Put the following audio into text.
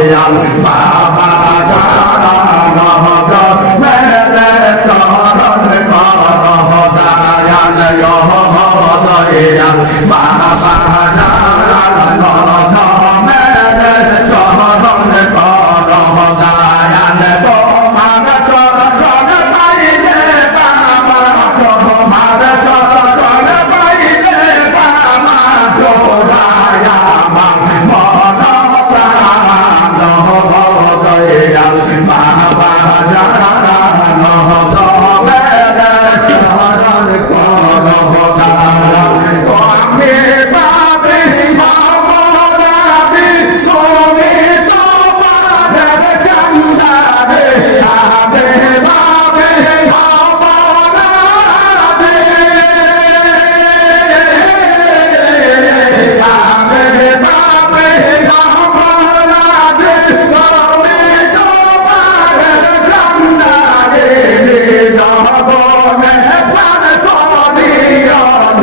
দিলাম বাবা।